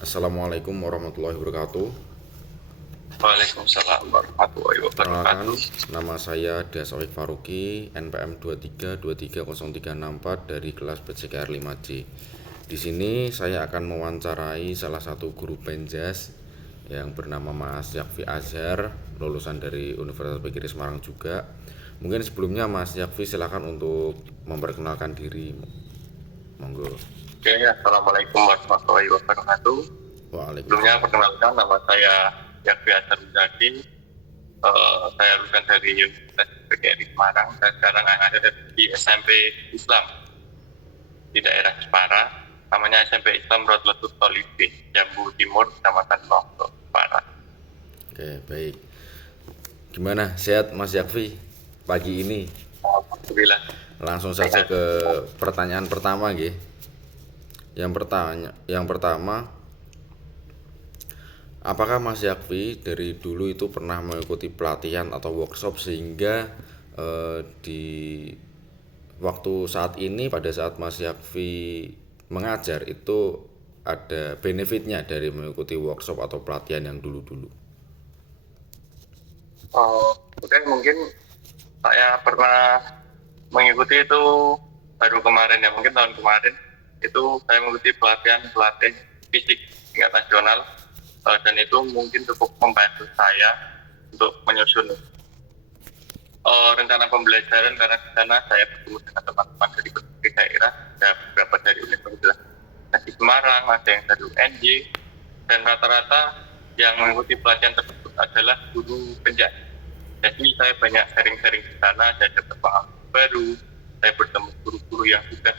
Assalamualaikum warahmatullahi wabarakatuh. Waalaikumsalam warahmatullahi Perkenalkan, wabarakatuh. nama saya Dasawik Faruqi, NPM 23230364 dari kelas PCKR 5C. Di sini saya akan mewawancarai salah satu guru penjas yang bernama Mas Yakfi Azhar, lulusan dari Universitas PGRI Semarang juga. Mungkin sebelumnya Mas Yakfi silakan untuk memperkenalkan diri. Monggo. Oke, Assalamualaikum warahmatullahi wabarakatuh. Sebelumnya Waalaikumsalam. perkenalkan, nama saya Yakfi Azhar Muzaki. Saya lulusan dari Universitas PGRI Semarang. Saya sekarang ada di SMP Islam di daerah Jepara. Namanya SMP Islam Rodlotus Tolibin, Jambu Timur, Kecamatan Lombok, Jepara. Oke, baik. Gimana sehat Mas Yakfi pagi ini? Alhamdulillah. Langsung saja ke pertanyaan pertama nggih. Yang pertama, apakah Mas Yakfi dari dulu itu pernah mengikuti pelatihan atau workshop sehingga di waktu saat ini pada saat Mas Yakfi mengajar itu ada benefitnya dari mengikuti workshop atau pelatihan yang dulu-dulu? Oke, mungkin saya pernah mengikuti itu baru kemarin ya, mungkin tahun kemarin itu saya mengikuti pelatih fisik tingkat nasional, dan itu mungkin cukup membantu saya untuk menyusun rencana pembelajaran, karena di sana saya bertemu dengan teman-teman dari berbagai daerah, ada beberapa dari Universitas di Semarang, ada yang dari UNJ, dan rata-rata yang mengikuti pelatihan tersebut adalah guru penjas. Jadi saya banyak sharing-sharing di sana, saya dapat pengalaman baru, saya bertemu guru-guru yang sudah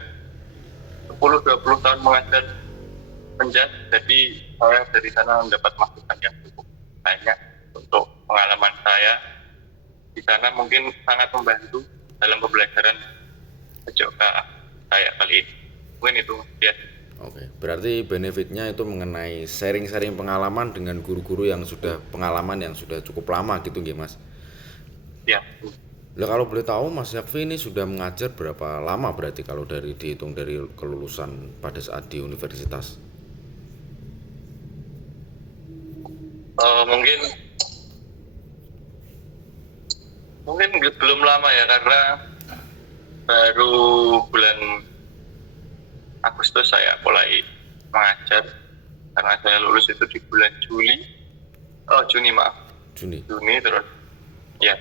10-20 tahun mengajar penjas, jadi saya dari sana mendapat masukan yang cukup banyak untuk pengalaman saya di sana, mungkin sangat membantu dalam pembelajaran PJOK saya kali ini. Mungkin itu ya. Oke, berarti benefitnya itu mengenai sharing-sharing pengalaman dengan guru-guru yang sudah pengalaman yang sudah cukup lama gitu nggih Mas. Ya. Lah kalau boleh tahu Mas Yakfi ini sudah mengajar berapa lama berarti kalau dari dihitung dari kelulusan pada saat di universitas? Mungkin belum lama ya, karena baru bulan Agustus saya mulai mengajar, karena saya lulus itu di bulan Juni maaf, Juni. Juni terus ya,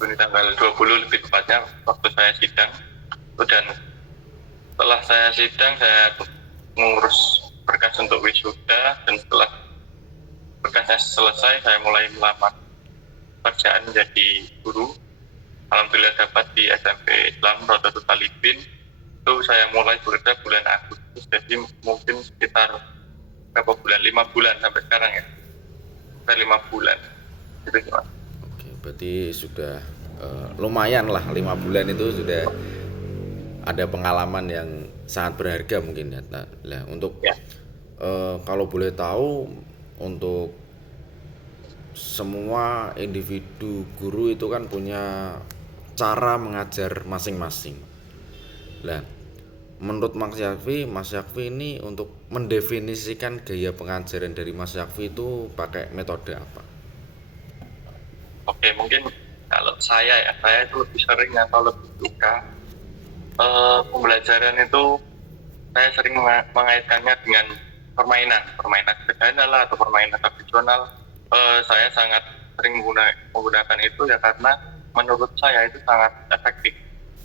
Juni tanggal 20 lebih tepatnya waktu saya sidang. Dan setelah saya sidang, saya mengurus berkas untuk wisuda, dan setelah berkasnya selesai saya mulai melamar pekerjaan menjadi guru. Alhamdulillah dapat di SMP Islam Rodotu Talibin. Itu saya mulai bekerja bulan Agustus, jadi mungkin sekitar berapa bulan, 5 bulan sampai sekarang ya, sampai 5 bulan gitu gimana. Oke, berarti sudah lumayan lah 5 bulan itu sudah ada pengalaman yang sangat berharga mungkin ya. Nah, untuk Ya. kalau boleh tahu untuk semua individu guru itu kan punya cara mengajar masing-masing. Lah, menurut Mas Yakfi ini untuk mendefinisikan gaya pengajaran dari Mas Yakfi itu pakai metode apa? Oke, mungkin kalau saya itu lebih sering atau lebih suka pembelajaran itu, saya sering mengaitkannya dengan permainan sederhana lah, atau permainan tradisional. Saya sangat sering menggunakan itu ya, karena menurut saya itu sangat efektif.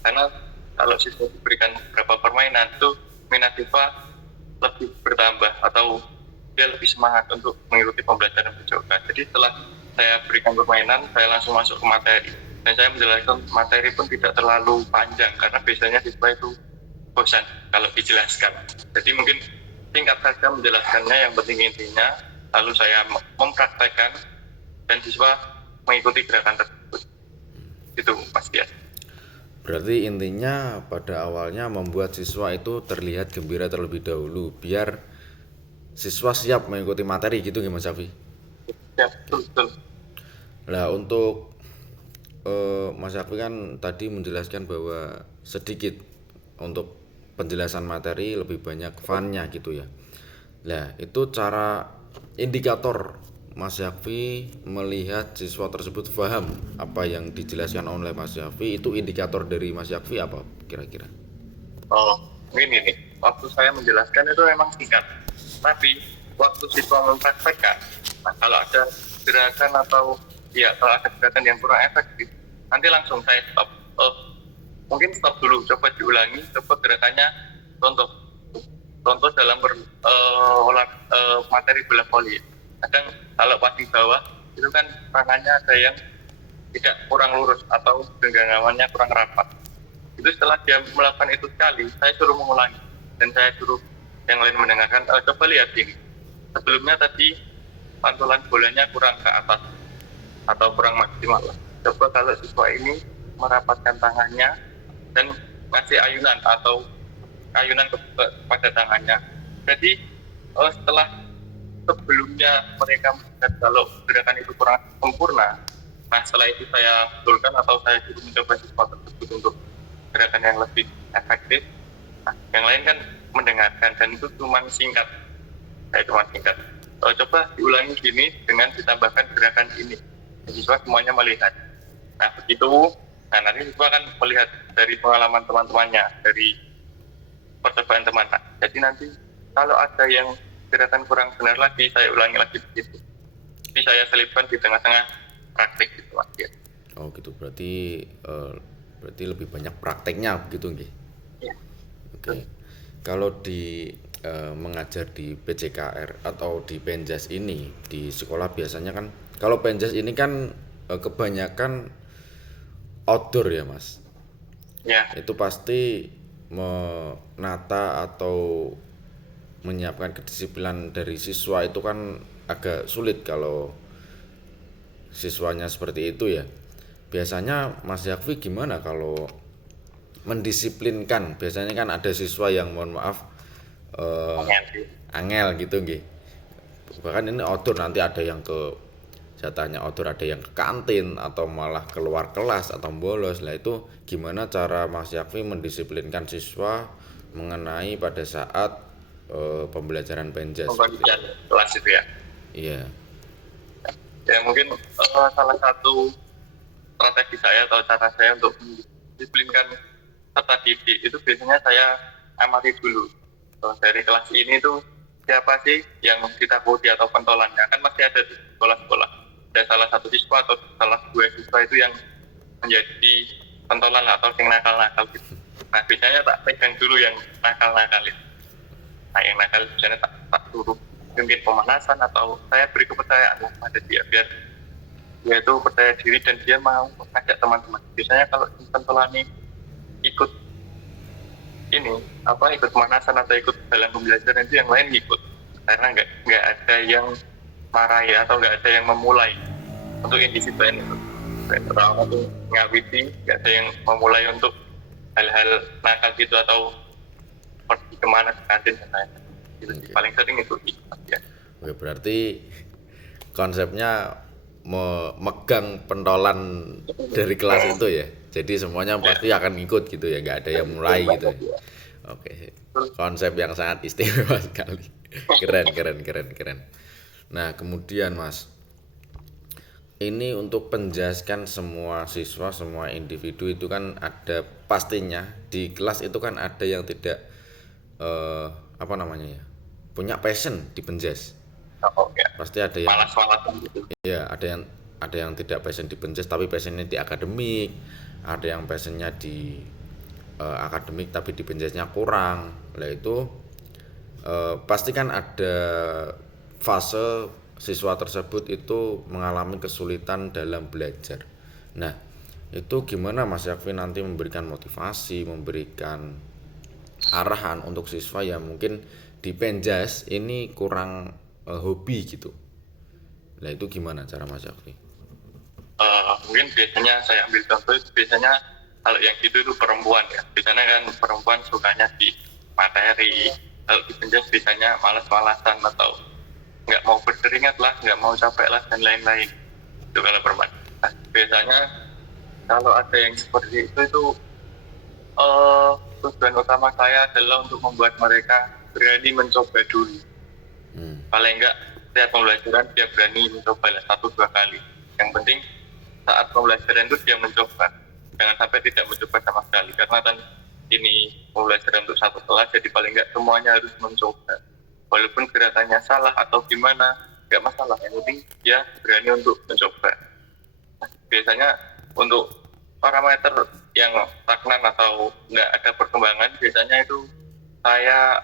Karena kalau siswa diberikan beberapa permainan, itu minat siswa lebih bertambah, atau dia lebih semangat untuk mengikuti pembelajaran PJOK. Jadi setelah saya berikan permainan, saya langsung masuk ke materi, dan saya menjelaskan materi pun tidak terlalu panjang, karena biasanya siswa itu bosan kalau dijelaskan. Jadi mungkin singkat saja menjelaskannya, yang penting intinya, lalu saya mempraktekkan dan siswa mengikuti gerakan tersebut. Itu pasti ya. Berarti intinya pada awalnya membuat siswa itu terlihat gembira terlebih dahulu biar siswa siap mengikuti materi gitu nggih Mas Syafi? Ya, betul, betul. Nah, untuk Mas Syafi kan tadi menjelaskan bahwa sedikit untuk penjelasan materi lebih banyak fun-nya gitu ya. Nah, itu cara indikator Mas Yakfi melihat siswa tersebut paham apa yang dijelaskan oleh Mas Yakfi, itu indikator dari Mas Yakfi apa kira-kira? Oh, ini nih, waktu saya menjelaskan itu memang singkat, tapi waktu siswa mempraktekkan, nah kalau ada gerakan atau ya kalau ada gerakan yang kurang efektif, nanti langsung saya stop. Mungkin stop dulu, coba diulangi, coba gerakannya contoh, contoh dalam materi bola voli. Kadang kalau pas di bawah itu kan tangannya ada yang tidak kurang lurus atau genggamannya kurang rapat. Itu setelah dia melakukan itu sekali, saya suruh mengulangi dan saya suruh yang lain mendengarkan. Coba lihat ini, sebelumnya tadi pantulan bolanya kurang ke atas atau kurang maksimal. Coba kalau siswa ini merapatkan tangannya dan ngasih ayunan atau ayunan kepada tangannya. Jadi setelah sebelumnya mereka melihat kalau gerakan itu kurang sempurna, nah setelah itu saya betulkan atau saya suruh mencoba siswa tersebut untuk gerakan yang lebih efektif. Nah, yang lain kan mendengarkan dan itu cuma singkat, saya cuma singkat. Coba diulangi gini dengan ditambahkan gerakan ini. Siswa semuanya melihat. Nah begitu, nah nanti siswa kan melihat dari pengalaman teman-temannya, dari percobaan teman. Nah, jadi nanti kalau ada yang gerakan kurang benar lagi, saya ulangi lagi begitu. Jadi saya selipkan di tengah-tengah praktik gitu Mas. Ya. Oh gitu, berarti lebih banyak prakteknya begitu nggih. Ya. Oke. Kalau di mengajar di PJKR atau di Penjas ini di sekolah biasanya kan kalau Penjas ini kan kebanyakan outdoor ya Mas. Ya. Itu pasti menata atau menyiapkan kedisiplinan dari siswa itu kan agak sulit kalau siswanya seperti itu ya. Biasanya Mas Yakfi gimana kalau mendisiplinkan? Biasanya kan ada siswa yang mohon maaf angel gitu nggih. Bahkan ini outdoor nanti ada yang ke saya tanya outdoor ada yang ke kantin atau malah keluar kelas atau bolos. Lah itu gimana cara Mas Yakfi mendisiplinkan siswa mengenai pada saat pembelajaran Penjas? Pembagian kelas itu ya. Iya. Ya mungkin salah satu strategi saya atau cara saya untuk mendisiplinkan peserta didik itu biasanya saya amati dulu dari kelas ini tuh siapa sih yang ditakuti atau pentolannya. Kan masih ada di sekolah-sekolah ada salah satu siswa atau salah dua siswa itu yang menjadi pentolan atau yang nakal-nakal gitu. Nah biasanya tak pegang dulu yang nakal-nakal itu. Nah yang nakal biasanya tak suruh mungkin pemanasan atau saya beri kepercayaan pada dia biar dia itu percaya diri dan dia mau mengajak teman-teman. Biasanya kalau pentolani ikut ini ikut pemanasan atau ikut dalam pembelajaran itu yang lain ikut karena nggak ada yang marahi atau nggak ada yang memulai untuk indisiplin itu. Orang itu ngawiti nggak ada yang memulai untuk hal-hal nakal gitu atau pergi kemana ke kantin dan lain-lain. Okay. Paling sering itu ya. Oke, berarti konsepnya memegang pentolan dari kelas itu ya. Jadi semuanya pasti akan ngikut gitu ya, nggak ada yang mulai gitu ya. Oke, konsep yang sangat istimewa sekali. Keren. Nah, kemudian Mas, ini untuk menjelaskan semua siswa, semua individu itu kan ada pastinya di kelas itu kan ada yang tidak punya passion di Penjas. Pasti ada yang malas-malasan gitu. Iya, ada yang tidak passion di Penjas tapi passionnya di akademik, ada yang passionnya di akademik tapi di Penjasnya kurang. Lah itu pasti kan ada fase siswa tersebut itu mengalami kesulitan dalam belajar. Nah, itu gimana Mas Yakfi nanti memberikan motivasi, memberikan arahan untuk siswa yang mungkin di Penjas ini kurang hobi gitu. Nah itu gimana cara Mas Yakfi? Mungkin biasanya saya ambil contoh itu biasanya kalau yang gitu itu perempuan ya. Biasanya kan perempuan sukanya di materi. Kalau di Penjas biasanya malas-malasan atau nggak mau berkeringat lah, nggak mau capek lah dan lain-lain. Itu kalau perempuan. Nah, biasanya kalau ada yang seperti itu tujuan utama saya adalah untuk membuat mereka berani mencoba dulu. Paling enggak setiap pembelajaran dia berani mencoba lah 1-2 kali. Yang penting saat pembelajaran itu dia mencoba, jangan sampai tidak mencoba sama sekali, karena kan ini pembelajaran untuk satu kelas, jadi paling enggak semuanya harus mencoba, walaupun gerakannya salah atau gimana enggak masalah, yang penting dia berani untuk mencoba. Biasanya untuk parameter yang stagnan atau nggak ada perkembangan, biasanya itu saya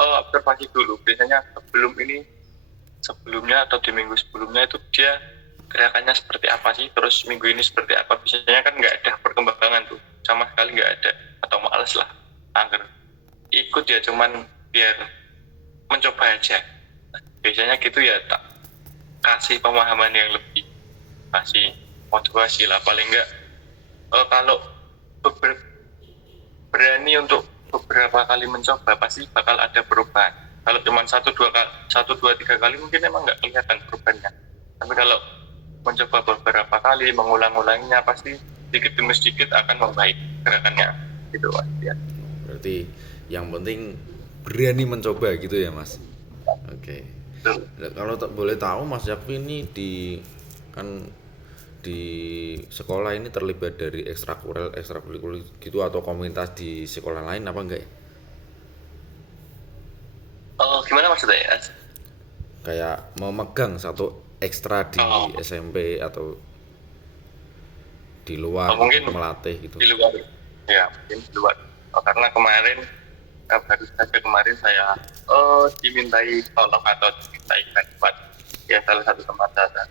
observasi dulu. Biasanya sebelumnya atau di minggu sebelumnya itu dia gerakannya seperti apa sih, terus minggu ini seperti apa. Biasanya kan nggak ada perkembangan tuh, sama sekali nggak ada, atau males lah agar ikut ya, cuman biar mencoba aja. Biasanya gitu ya, tak kasih pemahaman yang lebih, kasih motivasi lah paling enggak. Kalau berani untuk beberapa kali mencoba, pasti bakal ada perubahan. Kalau cuma 1, 2, 3 kali mungkin emang nggak kelihatan perubahannya, tapi kalau mencoba beberapa kali, mengulang-ulanginya, pasti sedikit demi sedikit akan membaik gerakannya gitu Mas ya. Berarti yang penting berani mencoba gitu ya Mas. Oke. Nah, kalau boleh tahu Mas Yakfi ini kan di sekolah ini terlibat dari ekstrakurikuler gitu atau komunitas di sekolah lain apa enggak ya? Gimana maksudnya ya? Kayak memegang satu ekstra di SMP atau di luar Mungkin melatih gitu. di luar ya, mungkin di luar. Karena baru saja kemarin saya dimintai tolong atau dimintai bantuan ya salah satu tempat saya.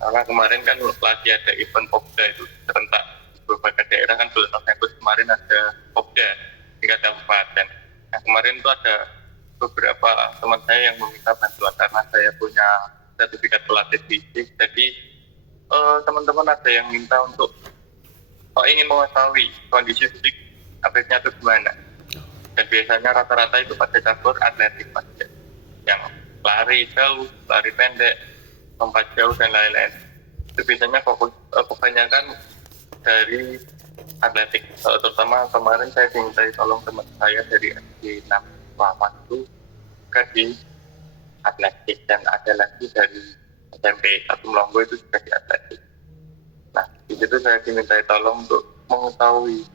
Karena kemarin kan lagi ada event Popda itu serentak di berbagai daerah, kan bulan November kemarin ada Popda tingkat kabupaten. Nah kemarin itu ada beberapa teman saya yang meminta bantuan karena saya punya sertifikat pelatih fisik. Jadi teman-teman ada yang minta untuk ingin mengetahui kondisi fisik atletnya itu gimana. Dan biasanya rata-rata itu pada cabur atletik Mas, yang lari jauh, lari pendek, lompat jauh dan lain-lain. Itu biasanya kebanyakan dari atletik. Terutama kemarin saya dimintai tolong teman saya dari SD 6 Selamat itu juga di atletik, dan ada lagi dari SMP 1 Melongo itu juga di atletik. Nah di situ saya dimintai tolong untuk mengetahui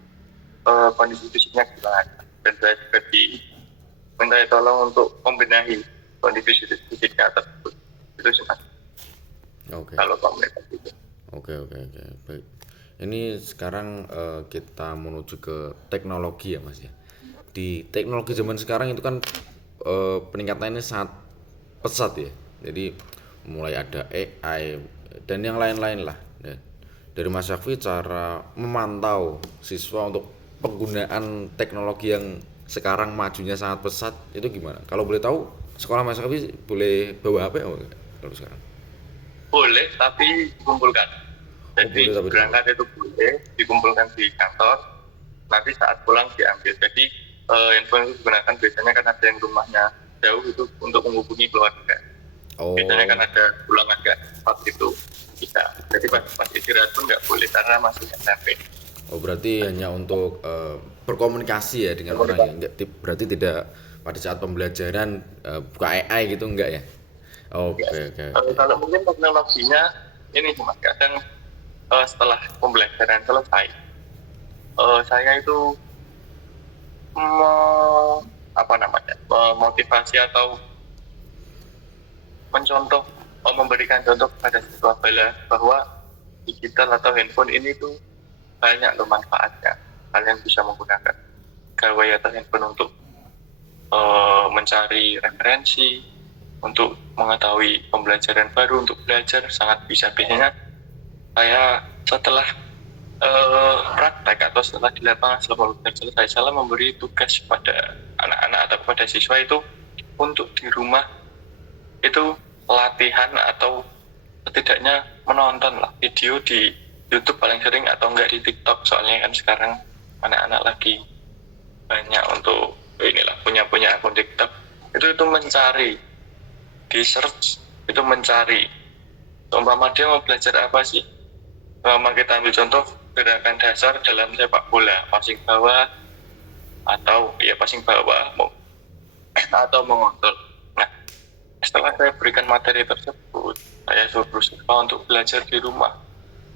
kondisi fisiknya gimana, dan saya juga dimintai tolong untuk membenahi kondisi fisiknya tersebut. Itu sih Mas. Oke. Kalau komunitas itu. Oke. Baik. Ini sekarang kita menuju ke teknologi ya Mas ya. Di teknologi zaman sekarang itu kan peningkatannya sangat pesat ya. Jadi mulai ada AI dan yang lain-lain lah. Dan dari Mas Syafri, cara memantau siswa untuk penggunaan teknologi yang sekarang majunya sangat pesat itu gimana? Kalau boleh tahu, sekolah Mas Syafri boleh bawa HP enggak kalau sekarang? Boleh, tapi dikumpulkan. Jadi boleh, tapi berangkat itu boleh dikumpulkan di kantor, nanti saat pulang diambil. Jadi handphone itu digunakan biasanya kan ada yang rumahnya jauh itu untuk menghubungi keluarga. Biasanya kan ada pulang agak cepat itu bisa. Jadi pas istirahat pun nggak boleh karena masih SMP. Berarti hanya untuk berkomunikasi ya dengan orang ya. Berarti tidak pada saat pembelajaran buka AI gitu enggak ya? Oke. Kalau mungkin teknologinya ini cuma kadang setelah pembelajaran selesai, saya itu memotivasi atau memberikan contoh kepada siswa bahwa digital atau handphone ini tuh banyak loh manfaatnya. Kalian bisa menggunakan gawai atau handphone untuk mencari referensi, untuk mengetahui pembelajaran baru, untuk belajar sangat bisa. Biasanya saya setelah praktek atau setelah di lapangan selama belajar selesai, saya memberi tugas pada anak-anak atau kepada siswa itu untuk di rumah itu latihan atau setidaknya menonton lah video di YouTube paling sering, atau enggak di TikTok, soalnya kan sekarang anak-anak lagi banyak untuk punya akun TikTok. Itu mencari di search, itu mencari umpama dia mau belajar apa sih. Kita ambil contoh gerakan dasar dalam sepak bola, passing bawah atau passing bawah atau mengontrol. Nah setelah saya berikan materi tersebut, saya suruh siswa untuk belajar di rumah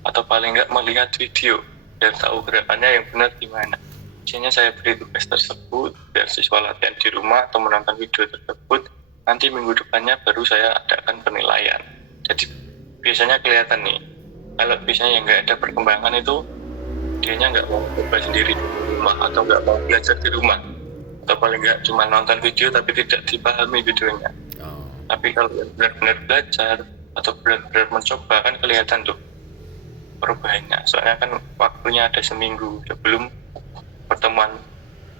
atau paling nggak melihat video biar tahu gerakannya yang benar gimana. Biasanya saya beri tugas tersebut biar siswa latihan di rumah atau menonton video tersebut. Nanti minggu depannya baru saya adakan penilaian. Jadi biasanya kelihatan nih, kalau biasanya yang nggak ada perkembangan itu dianya nggak mau coba sendiri di rumah atau nggak mau belajar di rumah, atau paling nggak cuma nonton video tapi tidak dipahami videonya. Oh, Tapi kalau yang benar-benar belajar atau benar-benar mencoba kan kelihatan tuh perubahannya. Soalnya kan waktunya ada seminggu sebelum pertemuan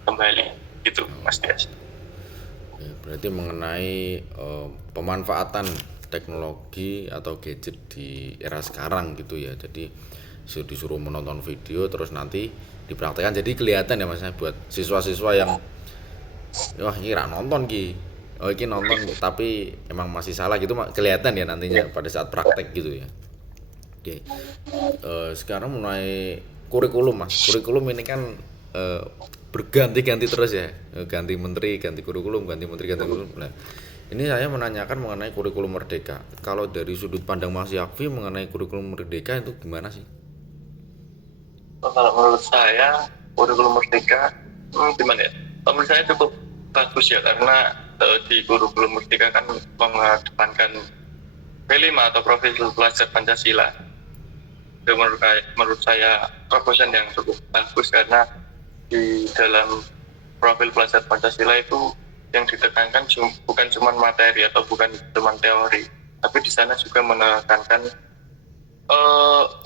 kembali gitu, Mas Dias. ya, berarti mengenai pemanfaatan teknologi atau gadget di era sekarang gitu ya. Jadi disuruh menonton video terus nanti dipraktekkan jadi kelihatan ya Mas buat siswa-siswa yang wah ini ra nonton ki. Oh ini nonton tapi emang masih salah gitu kelihatan ya nantinya pada saat praktek gitu ya. Oke. Sekarang mulai kurikulum Mas. Kurikulum ini kan berganti-ganti terus ya. Ganti menteri, ganti kurikulum, ganti menteri, ganti kurikulum. Nah, ini saya menanyakan mengenai kurikulum merdeka. Kalau dari sudut pandang Mas Yakfi mengenai kurikulum merdeka itu gimana sih? Kalau menurut saya kurikulum merdeka gimana ya? Kalau menurut saya cukup bagus ya, karena di kurikulum merdeka kan mengedepankan P5 atau profil belajar Pancasila. Itu menurut saya proposan yang cukup bagus, karena di dalam profil belajar Pancasila itu yang ditekankan bukan cuma materi atau bukan cuma teori, tapi di sana juga menekankan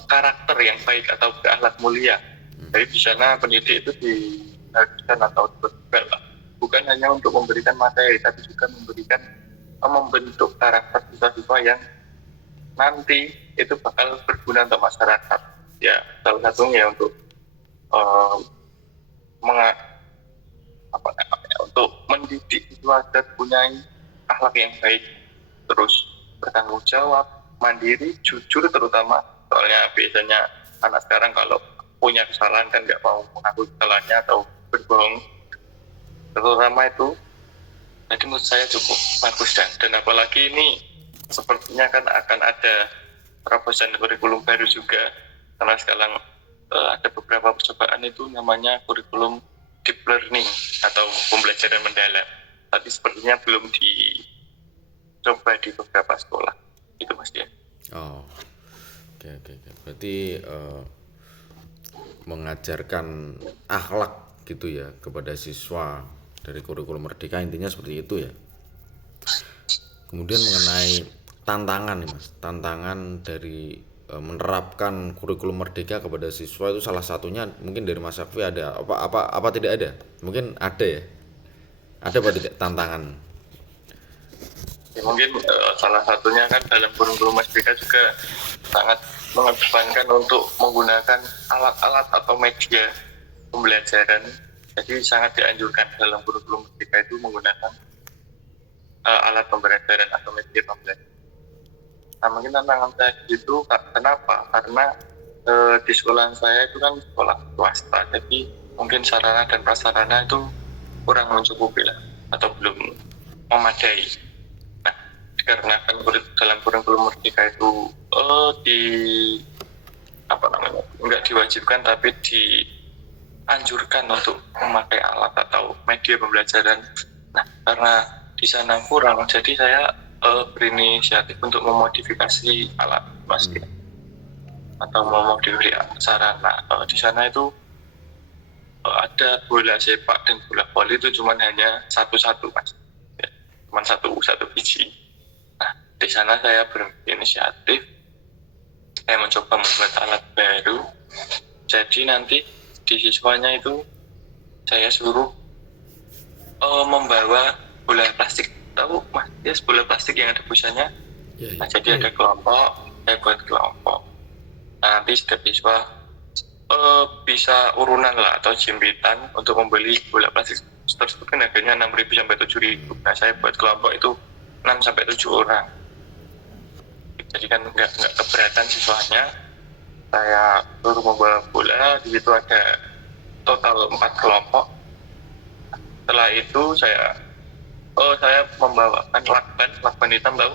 karakter yang baik atau berakhlak mulia. Jadi di sana pendidik itu diharuskan atau bukan hanya untuk memberikan materi, tapi juga memberikan membentuk karakter siswa-siswa yang nanti itu bakal berguna untuk masyarakat. Ya, salah satunya untuk uh, untuk mendidik siswa agar punya akhlak yang baik, terus bertanggung jawab, mandiri, jujur terutama. Soalnya biasanya anak sekarang kalau punya kesalahan kan nggak mau mengakui kesalahannya atau berbohong, terutama itu. Jadi menurut saya cukup bagus, dan apalagi ini sepertinya kan akan ada terobosan kurikulum baru juga, karena sekarang ada beberapa percobaan itu namanya kurikulum deep learning atau pembelajaran mendalam, tapi sepertinya belum dicoba di beberapa sekolah itu, Mas Dian. Oh, oke oke oke. Berarti mengajarkan akhlak gitu ya kepada siswa dari kurikulum merdeka intinya seperti itu ya. Kemudian mengenai tantangan nih Mas, tantangan dari menerapkan kurikulum merdeka kepada siswa itu salah satunya mungkin dari Mas Sakfi ada apa tidak ada? Mungkin ada ya. Ada apa tidak tantangan? Ya, mungkin salah satunya kan dalam kurikulum merdeka juga sangat mengedepankan untuk menggunakan alat-alat atau media pembelajaran. Jadi sangat dianjurkan dalam kurikulum merdeka itu menggunakan alat pembelajaran atau media pembelajaran. Nah, mungkin tantangan saya itu kenapa? Karena di sekolah saya itu kan sekolah swasta, jadi mungkin sarana dan prasarana itu kurang mencukupi lah, atau belum memadai. Nah, karena kan dalam kurikulum merdeka itu di nggak diwajibkan tapi dianjurkan untuk memakai alat atau media pembelajaran. Nah, karena di sana kurang, jadi saya berinisiatif untuk memodifikasi alat, Mas, atau memodifikasi sarana. Di sana itu ada bola sepak dan bola voli itu cuma hanya satu-satu, Mas, ya, cuma satu biji. Nah, di sana saya berinisiatif, saya mencoba membuat alat baru. Jadi nanti di siswanya itu saya suruh membawa bola plastik, tahu Mas, ya bola plastik yang ada busanya. Nah, jadi ada kelompok, saya buat kelompok. Nah, nanti setiap siswa bisa urunan lah atau jembitan untuk membeli bola plastik tersebut, kan harganya 6.000 sampai 7.000. Nah, saya buat kelompok itu 6 sampai 7 orang. Jadi kan nggak keberatan siswanya. Saya suruh membawa bola, di situ ada total 4 kelompok. Setelah itu saya Oh, saya membawakan lakban hitam tahu.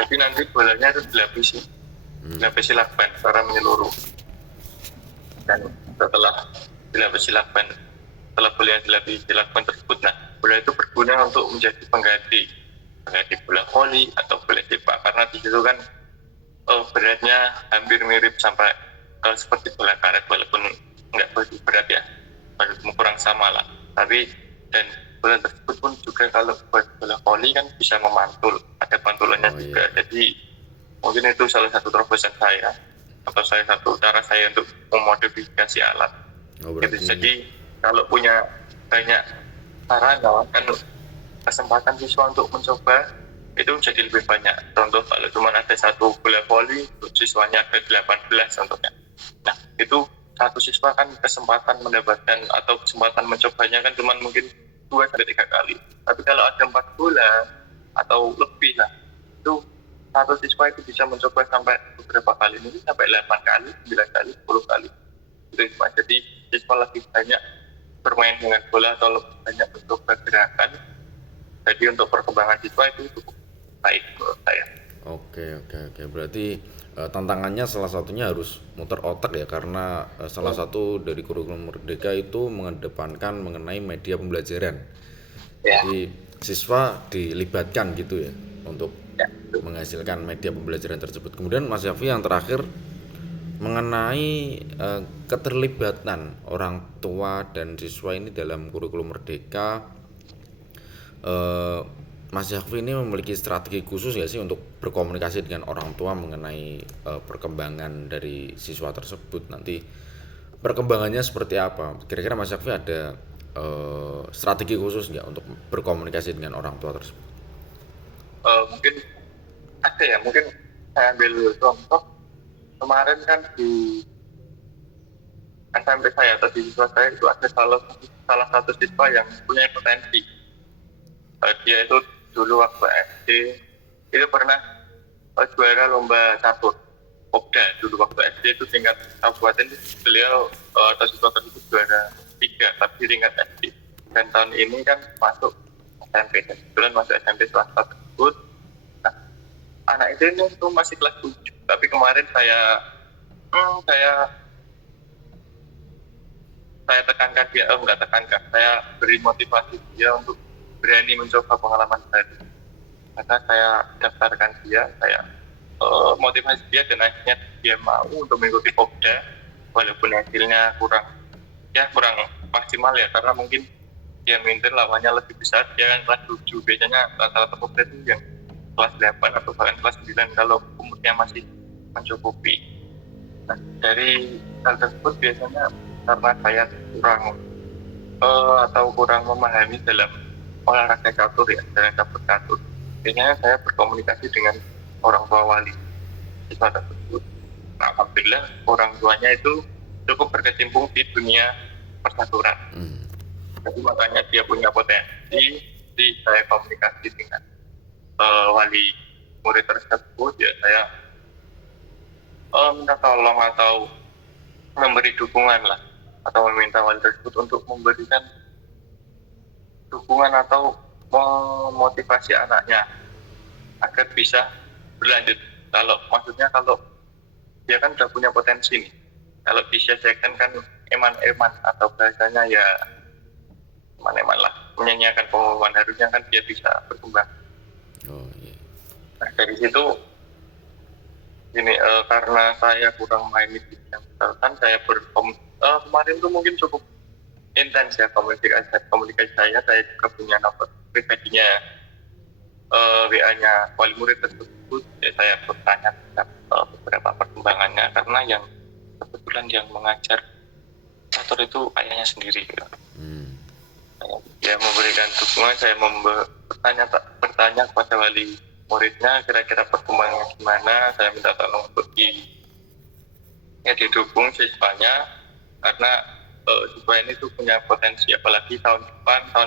Jadi nanti bolanya itu dilapisi lakban secara menyeluruh. Dan setelah bola yang dilapisi lakban tersebut, nah bola itu berguna untuk menjadi pengganti bola voli atau bola sepak, karena di situ kan beratnya hampir mirip sampai seperti bola karet, walaupun nggak begitu berat ya, walaupun kurang sama lah. Tapi dan bola tersebut pun juga kalau buat bola voli kan bisa memantul, ada pantulannya juga. Jadi mungkin itu salah satu terobosan saya atau salah satu cara saya untuk memodifikasi alat. Jadi kalau punya banyak sarana kan kesempatan siswa untuk mencoba itu jadi lebih banyak. Contoh kalau cuma ada satu bola voli, siswanya ada 18 contohnya. Nah itu satu siswa kan kesempatan mendapatkan atau kesempatan mencobanya kan cuma mungkin 2-3 kali. Tapi kalau ada 4 bola atau lebih lah, itu satu siswa itu bisa mencoba sampai beberapa kali, mungkin sampai 8 kali, 9 kali, 10 kali. Jadi siswa lebih banyak bermain dengan bola atau lebih banyak mencoba gerakan. Jadi untuk perkembangan siswa itu cukup baik menurut saya. Oke. Berarti tantangannya salah satunya harus muter otak ya, karena salah satu dari kurikulum Merdeka itu mengedepankan mengenai media pembelajaran. Jadi siswa dilibatkan gitu ya untuk menghasilkan media pembelajaran tersebut. Kemudian Mas Yafi, yang terakhir mengenai keterlibatan orang tua dan siswa ini dalam kurikulum Merdeka, Mas Yafi ini memiliki strategi khusus ya sih untuk berkomunikasi dengan orang tua mengenai perkembangan dari siswa tersebut, nanti perkembangannya seperti apa? Kira-kira Mas Yafi ada strategi khusus nggak untuk berkomunikasi dengan orang tua tersebut? Mungkin ada ya, mungkin saya ambil contoh kemarin kan di SMP saya atau di siswa saya itu ada salah satu siswa yang punya potensi. Dia itu dulu waktu SD itu pernah juara lomba catur Popda. Dulu waktu SD itu tingkat kabupaten, beliau atau siswa tersebut juara 3 tapi tingkat SD. Dan tahun ini kan masuk SMP, dan kebetulan masuk SMP swasta tersebut. Nah, anak itu masih kelas 7, tapi kemarin saya tekankan dia, enggak tekankan, saya beri motivasi dia untuk berani mencoba pengalaman baru. Maka saya daftarkan dia, saya motivasi dia, dan akhirnya dia mau untuk mengikuti Popda, walaupun hasilnya kurang maksimal ya, karena mungkin dia minder lawannya lebih besar. Dia kan kelas 7, biasanya rata-rata Popda itu yang kelas 8 atau bahkan kelas 9 kalau umurnya masih mencukupi. Nah, dari hal tersebut biasanya karena saya kurang memahami dalam olahraga catur ya, dalam cabut catur, biasanya saya berkomunikasi dengan orang tua wali siswa tersebut. Nah, alhamdulillah orang tuanya itu cukup berkecimpung di dunia percaturan. Jadi makanya dia punya potensi. Jadi saya komunikasi dengan wali murid tersebut, ya saya minta tolong atau memberi dukungan lah, atau meminta wali tersebut untuk memberikan dukungan atau memotivasi anaknya agar bisa berlanjut. Kalau dia kan sudah punya potensi nih, kalau disia-siakan kan eman-eman, atau bahasanya ya eman-eman lah, menyanyiakan pengumuman, harusnya kan dia bisa berkembang. Nah, dari situ karena saya kurang main di bidang misalkan saya kemarin tuh mungkin cukup intens ya komunikasi saya juga punya nomor pribadinya, WA-nya wali murid tersebut, ya saya bertanya beberapa perkembangannya, karena yang kebetulan yang mengajar catur itu ayahnya sendiri gitu. Dia memberikan dukungan, saya bertanya kepada wali muridnya kira-kira perkembangannya gimana. Saya minta tolong untuk didukung siswanya, karena siswa ini tuh punya potensi, apalagi tahun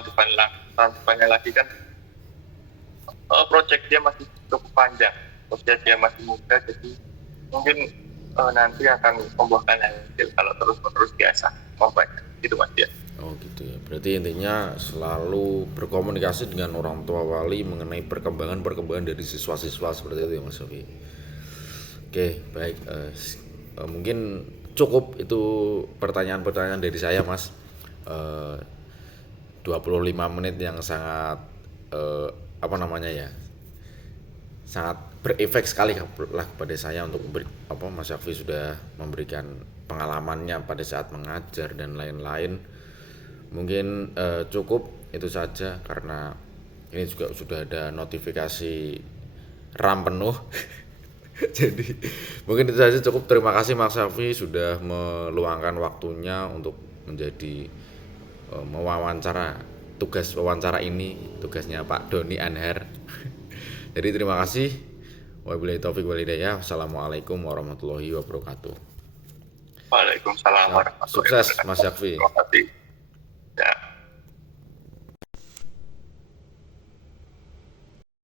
depannya lagi kan proyek dia masih cukup panjang, usia dia masih muda, jadi mungkin nanti akan membuahkan hasil kalau terus-menerus biasa membaca. Itu Mas ya. Oh gitu ya. Berarti intinya selalu berkomunikasi dengan orang tua wali mengenai perkembangan dari siswa-siswa seperti itu ya Mas Sofi. Oke, baik. Mungkin cukup itu pertanyaan-pertanyaan dari saya Mas. Eh, 25 menit yang sangat apa namanya ya, sangat berefek sekali lah kepada saya untuk Mas Syafri sudah memberikan pengalamannya pada saat mengajar dan lain-lain. Mungkin cukup itu saja karena ini juga sudah ada notifikasi RAM penuh. Jadi mungkin itu saja cukup. Terima kasih Mas Syafri sudah meluangkan waktunya untuk menjadi mewawancara, tugas wawancara ini tugasnya Pak Doni Anhar. Jadi terima kasih. Wabillahi taufik walhidayah. Wassalamualaikum warahmatullahi wabarakatuh. Waalaikumsalam warahmatullahi Sukses Mas wabarakatuh. Syafri. Terima kasih. Ya.